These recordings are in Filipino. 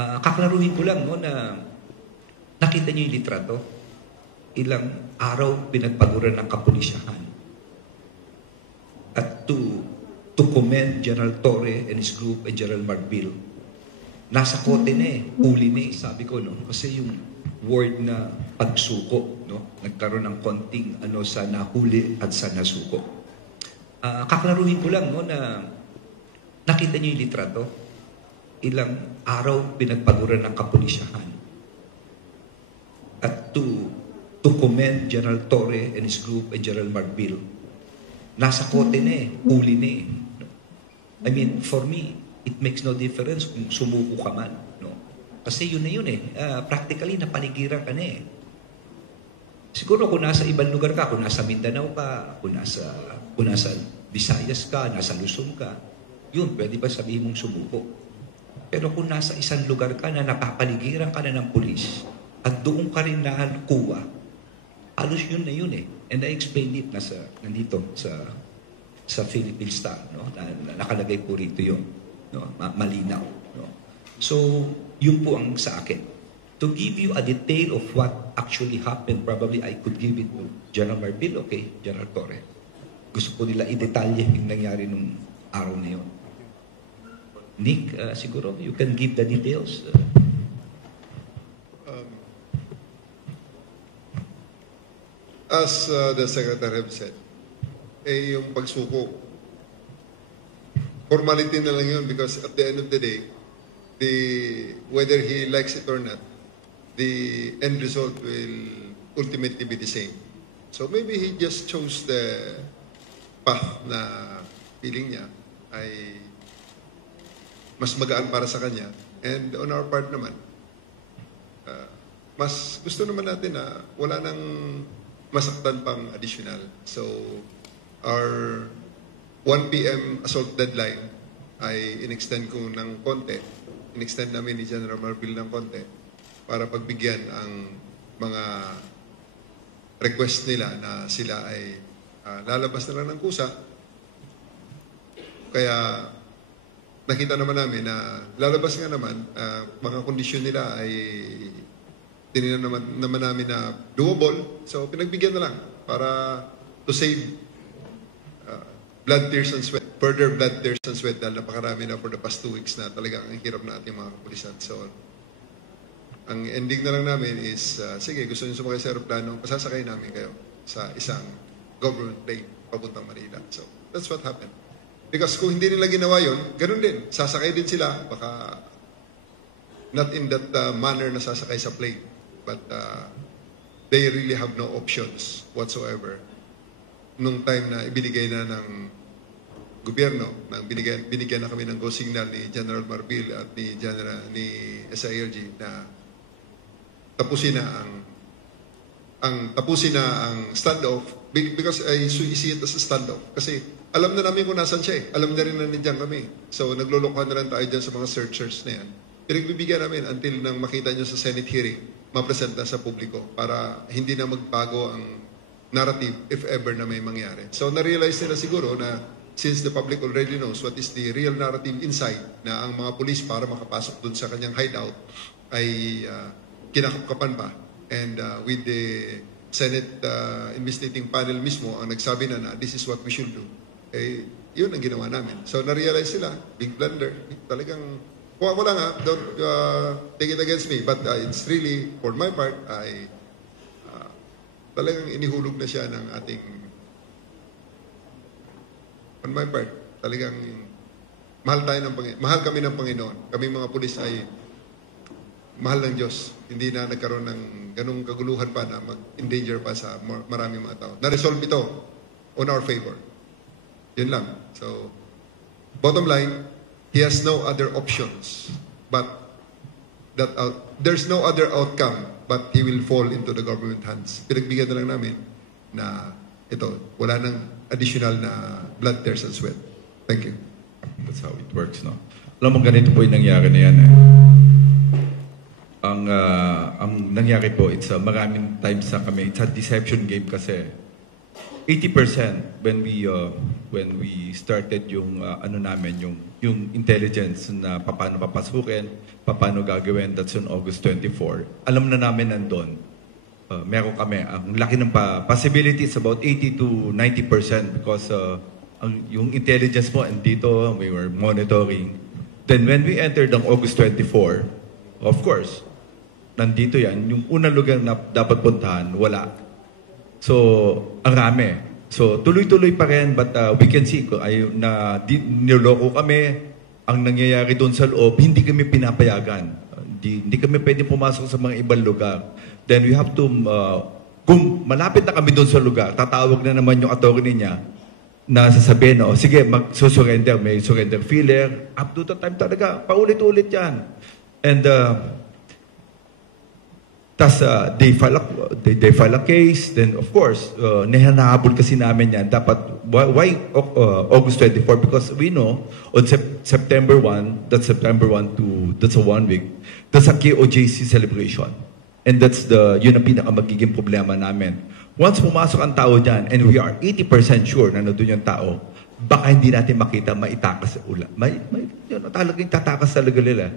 Kaklaruhin ko lang no, na nakita niyo yung litrato. Ilang araw pinagpaguran ng kapulisyahan. At to commend General Torre and his group and General Marbil, nasa kote na huli na sabi ko, no? Kasi yung word na pagsuko, no? Nagkaroon ng konting sa nahuli at sa nasuko. Kaklaruhin ko lang no, na nakita niyo yung litrato. Ilang araw pinagpaguran ng kapulisyahan. At to commend General Torre and his group and General Marbil, nasa kote na huli na I mean, for me, it makes no difference kung sumuko ka man. No? Kasi yun na yun practically, napaligiran ka na Siguro kung nasa ibang lugar ka, kung nasa Mindanao ka, kung nasa Visayas ka, nasa Luzon ka, yun, pwede ba sabihin mong sumuko? Pero kung nasa isang lugar ka na napapaligiran ka na ng pulis, at doon ka rin nakuha, halos yun na yun And I explained it nandito sa Philippine Star, no? Na nakalagay po rito yun, no? Malinaw, no? So, yun po ang sa akin. To give you a detail of what actually happened, probably I could give it to General Marbil, okay, General Torre. Gusto po nila i-detalye yung nangyari nung araw na yun. Nick, siguro, you can give the details. As the Secretary have said, yung pagsuko, formality na lang yun because at the end of the day, whether he likes it or not, the end result will ultimately be the same. So maybe he just chose the path na feeling niya ay mas magaan para sa kanya. And on our part naman, mas gusto naman natin na wala nang masaktan pang additional. So, our 1 p.m. assault deadline ay in-extend ko ng konti. In-extend namin ni General Marbil ng konti para pagbigyan ang mga request nila na sila ay lalabas na lang ng kusa. Kaya nakita naman namin na lalabas nga naman, mga kondisyon nila ay tinignan naman namin na doable. So, pinagbigyan na lang para to save blood, tears, and sweat. Further blood, tears, and sweat dahil napakarami na for the past 2 weeks na talagang ang hirap na ating mga kapulisan. So, ang ending na lang namin is, sige, gusto nyo sumakay sa aeroplano, pasasakay namin kayo sa isang government plane papuntang Manila. So, that's what happened. Because kung hindi nila ginawa yun, ganun din. Sasakay din sila, baka not in that manner na sasakay sa plane. But they really have no options whatsoever. Nung time na ibinigay na ng gobyerno, binigyan na kami ng go signal ni General Marbil at ni SILG na tapusin na ang standoff because I see it as a standoff. Kasi alam na namin kung nasan siya Alam na rin na nandiyan kami. So naglulukuhan na lang tayo dyan sa mga searchers na yan. Pinagbibigyan namin until nang makita nyo sa Senate hearing, mapresenta sa publiko para hindi na magbago ang narrative if ever na may mangyari. So na-realize nila siguro na since the public already knows what is the real narrative inside, na ang mga pulis para makapasok dun sa kanyang hideout ay kinakapkapan pa. And with the Senate investigating panel mismo ang nagsabi na this is what we should do. Yun ang ginawa namin. So na-realize sila, big blunder. Talagang kuha ko lang don't take it against me. But it's really, for my part, talagang inihulog na siya ng ating, on my part, talagang mahal kami ng Panginoon. Kami mga pulis ay mahal ng Diyos. Hindi na nagkaroon ng ganung kaguluhan pa na mag-endanger pa sa maraming mga tao. Na-resolve ito on our favor. Yun lang. So, bottom line, he has no other options, but there's no other outcome, but he will fall into the government hands. Pinagbigyan na lang namin na ito, wala nang additional na blood, tears, and sweat. Thank you. That's how it works, no? Alam mo, ganito po yung nangyari na yan, Ang nangyari po, maraming times na kami, it's a deception game kasi 80% when we started yung namin, yung yung intelligence na paano papasukin, paano gagawin, that's on August 24. Alam na namin nandun. Meron kami, ang laki ng possibility is about 80 to 90% because yung intelligence mo andito, we were monitoring. Then when we entered on August 24, of course, nandito yan, yung unang lugar na dapat puntahan, wala. So, ang rami. So, tuloy-tuloy pa rin, but we can see na niloko kami, ang nangyayari doon sa loob, hindi kami pinapayagan. Hindi kami pwede pumasok sa mga ibang lugar. Then we have to, kung malapit na kami doon sa lugar, tatawag na naman yung attorney niya na sasabihin, sige, mag-surrender, may surrender filler, up to the time talaga, paulit-ulit yan. And, they file a case, then of course, nihanahabol kasi namin yan. Dapat, why August 24? Because we know, on September 1, that's September 1 to, that's a 1 week, that's a KOJC celebration. And that's yun ang pinakamagiging problema namin. Once pumasok ang tao dyan, and we are 80% sure na nandun yung tao, baka hindi natin makita, maitakas sa ulan. Talagang tatakas talaga nila.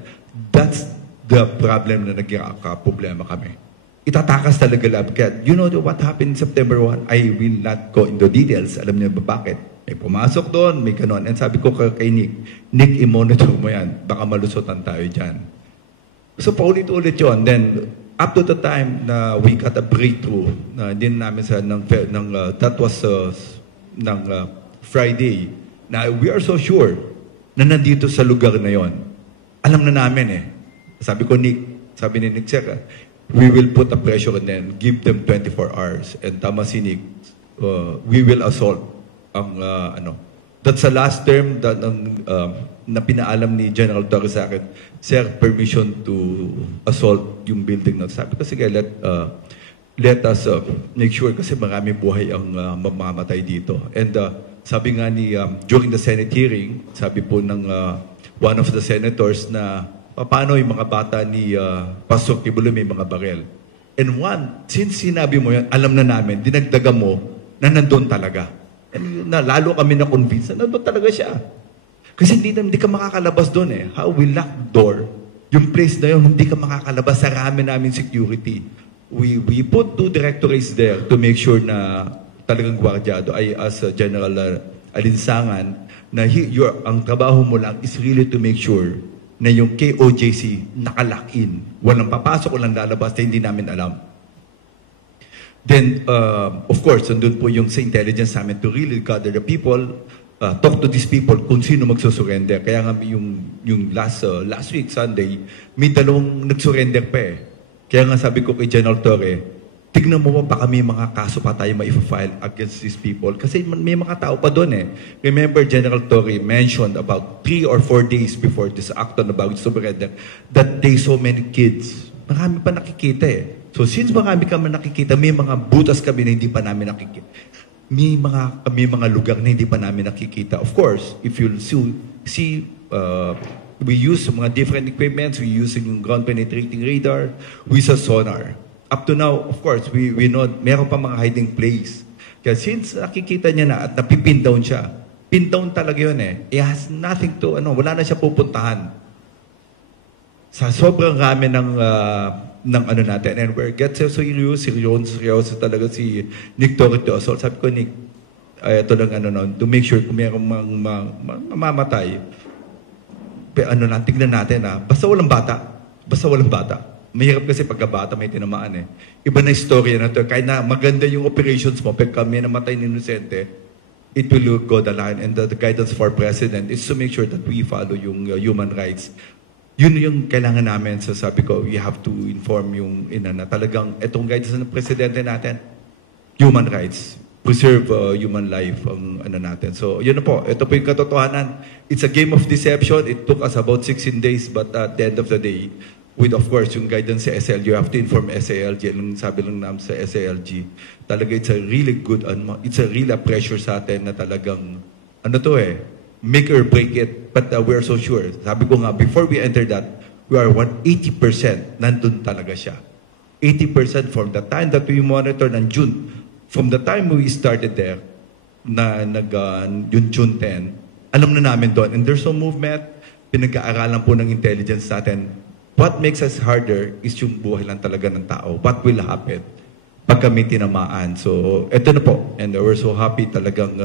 That's the problem na nagkaka-problema kami. Itatakas talaga lang. Kaya, you know what happened in September 1? I will not go into details. Alam niyo ba bakit? May pumasok doon, may ganon. And sabi ko kay Nick, i-monitor mo yan. Baka malusotan tayo dyan. So, paulit-ulit yun. Then, up to the time na we got a breakthrough, na din namin that was Friday, na we are so sure na nandito sa lugar na yon. Alam na namin eh. Sabi ni Nick Seca, we will put a pressure on them, give them 24 hours. And tama si Nick, we will assault ang That's the last term na pinaalam ni General Torres sa akin, sir, permission to assault yung building na. Sabi ko, sige, let us make sure kasi marami buhay ang mamamatay dito. And sabi nga during the Senate hearing, sabi po ng one of the senators na paano yung mga bata ni Pastor Kibuloy may mga barel. And since sinabi mo yan, alam na namin, dinagdagan mo na nandun talaga. And lalo kami na-convince na nandun talaga siya. Kasi hindi ka makakalabas doon eh. How we lock the door, yung place na yun, hindi ka makakalabas sa rami namin security. We put 2 directorates there to make sure na talagang gwardyado ay as General Alinsangan na ang trabaho mo lang is really to make sure na yung KOJC nakalock in. Walang papasok, walang lalabas na hindi namin alam. Then, of course, nandun po yung sa intelligence namin to really gather the people, talk to these people kung sino magsusurrender. Kaya nga yung last week, Sunday, may 2 nagsurrender pa eh. Kaya nga sabi ko kay General Torre, tignan mo baka may mga kaso pa tayo ma-file against these people. Kasi may mga tao pa doon eh. Remember, General Torre mentioned about 3 or 4 days before this act on about surrender that they saw many kids. Marami pa nakikita eh. So since marami kami nakikita, may mga butas kami na hindi pa namin nakikita. May mga lugar na hindi pa namin nakikita. Of course, if you'll see, we use mga different equipments. We use yung ground penetrating radar. We use a sonar. Up to now, of course, we know meron pa mga hiding place. Kaya since nakikita niya na at napipin down siya, pin down talaga yun eh. It has nothing to, wala na siya pupuntahan. Sa sobrang rami ng natin. And we're get so seryoso talaga si Nick Torito. So sabi ko, Nick, ito lang to make sure kung mayroong mamamatay, tignan natin basta walang bata. Mahirap kasi pagkabata may tinamaan eh. Iba na istorya na to. Kahit na maganda yung operations mo, pag kami namatay ni Inocente, it will go the line. And the guidance for President is to make sure that we follow yung human rights. Yun yung kailangan namin. So sabi ko, we have to inform yung na talagang itong guidance ng Presidente natin, human rights. Preserve human life ang natin. So yun na po. Ito po yung katotohanan. It's a game of deception. It took us about 16 days, but at the end of the day, with of course yung guidance sa SLG, you have to inform SALG. Anong sabi lang namin sa SALG, talaga it's a really good, it's a really pressure sa atin na talagang, make or break it. But we're so sure. Sabi ko nga, before we enter that, we are 80% nandun talaga siya. 80% from the time that we monitor ng June, from the time we started there, yung June 10, alam na namin doon. And there's no movement, pinag-aaralan po ng intelligence natin. What makes us harder is yung buhay lang talaga ng tao. What will happen pag kami tinamaan? So, eto na po. And we're so happy talagang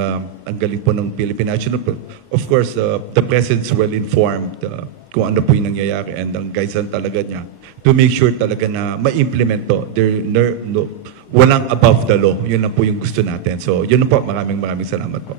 ang galing po ng Philippine National Police. Of course, the President's well-informed kung ano po yung nangyayari and ang guideline talaga niya to make sure talaga na ma-implement to. Walang above the law. Yun lang po yung gusto natin. So, yun na po. Maraming salamat po.